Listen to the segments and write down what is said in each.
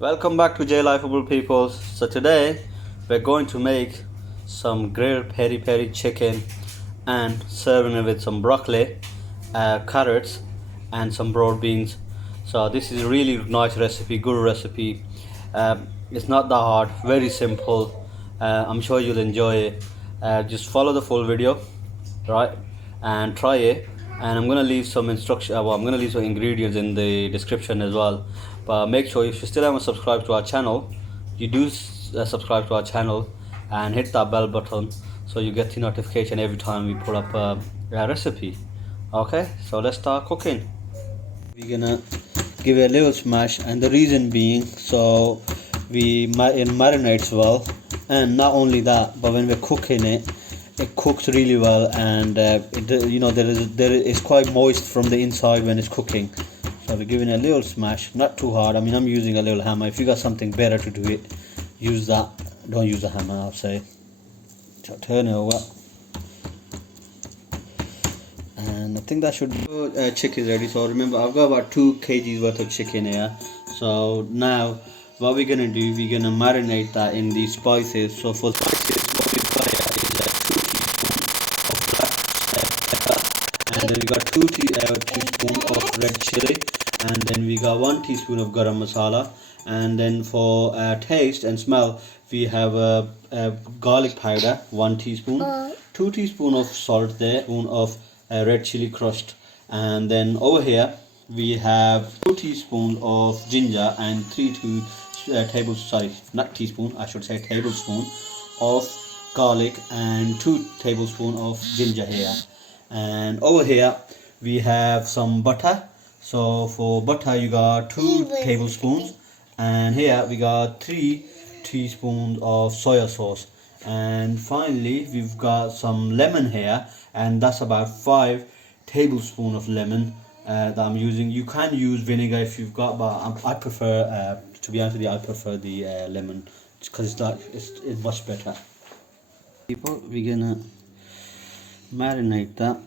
Welcome back to Jlifeable people. So today we're going to make some grilled peri peri chicken and serving it with some broccoli, carrots and some broad beans. So this is a really nice recipe, good recipe. It's not that hard, very simple. I'm sure you'll enjoy it. Just follow the full video, right, and try it. And I'm gonna leave some instruction, I'm gonna leave some ingredients in the description as well. But make sure, if you still haven't subscribed to our channel, you do subscribe to our channel and hit that bell button so you get the notification every time we put up a recipe. Okay, so let's start cooking. We're gonna give it a little smash, and the reason being, so it marinates well, and not only that, but when we're cooking it, it cooks really well, and it's quite moist from the inside when it's cooking. So we're giving it a little smash, not too hard. I mean, I'm using a little hammer. If you got something better to do it, use that. Don't use a hammer, I'll say. So turn it over, and I think that should be chicken ready. So remember, I've got about 2 kgs worth of chicken here. So now what we're gonna do, we're gonna marinate that in these spices. So for spices, what we've got here is 2 teaspoons of black pepper, and then we got 2 teaspoons of red chilli, and then we got 1 teaspoon of Garham Masala, and then for taste and smell, we have a garlic powder, 1 teaspoon, 2 teaspoon of salt there, 1 of red chili crushed, and then over here we have 2 teaspoons of ginger and 3 tablespoon of garlic and 2 tablespoon of ginger here. And over here we have some butter. So for butter you got 2 tablespoons, and here we got 3 teaspoons of soya sauce, and finally we've got some lemon here, and that's about 5 tablespoons of lemon that I'm using. You can use vinegar if you've got, but I prefer, to be honest with you, I prefer the lemon because it's much better. People, we're gonna marinate that.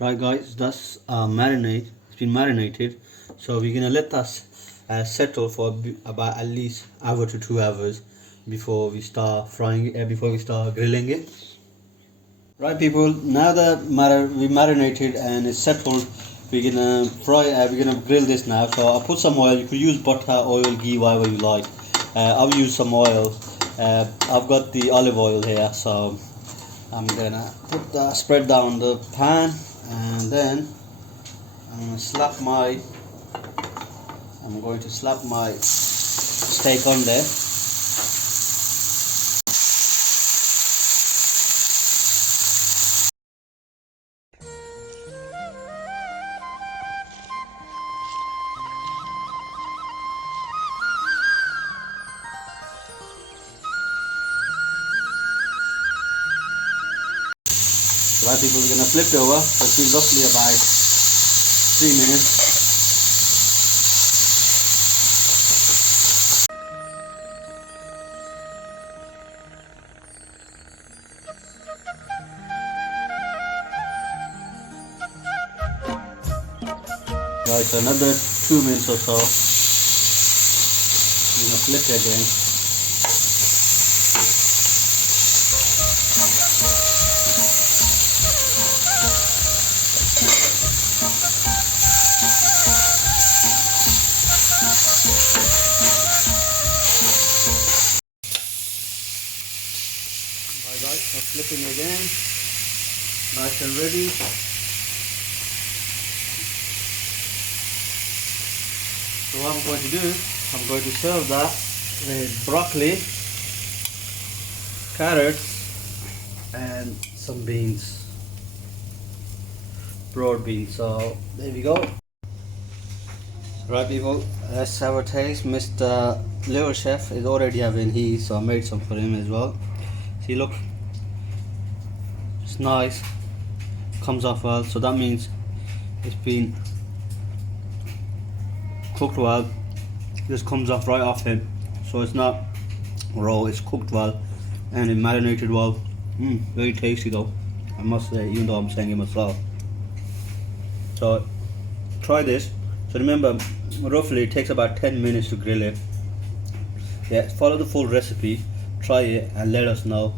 Right guys, that's marinade. It's been marinated, so we're gonna let that settle for about at least hour to 2 hours before we start frying it, before we start grilling it. Right people, now that we marinated and it's settled, we're gonna we're gonna grill this now. So I'll put some oil. You could use butter, oil, ghee, whatever you like. I'll use some oil. I've got the olive oil here, so I'm gonna spread down the pan, and then I'm going to slap my steak on there. Right people, we're gonna flip it over. So it's been roughly about 3 minutes. Right, so another 2 minutes or so. We're gonna flip it again. Right, so flipping again, nice and ready. So what I'm going to do, I'm going to serve that with broccoli, carrots, and some beans, broad beans. So there we go. Right people, let's have a taste. Mr. Little Chef is already having his, so I made some for him as well. See, look, it's nice, comes off well, so that means it's been cooked well. This comes off right off it, so it's not raw, it's cooked well and it marinated well. Very tasty though, I must say, even though I'm saying it myself. So try this. So remember, roughly it takes about 10 minutes to grill it. Yeah, follow the full recipe, try it and let us know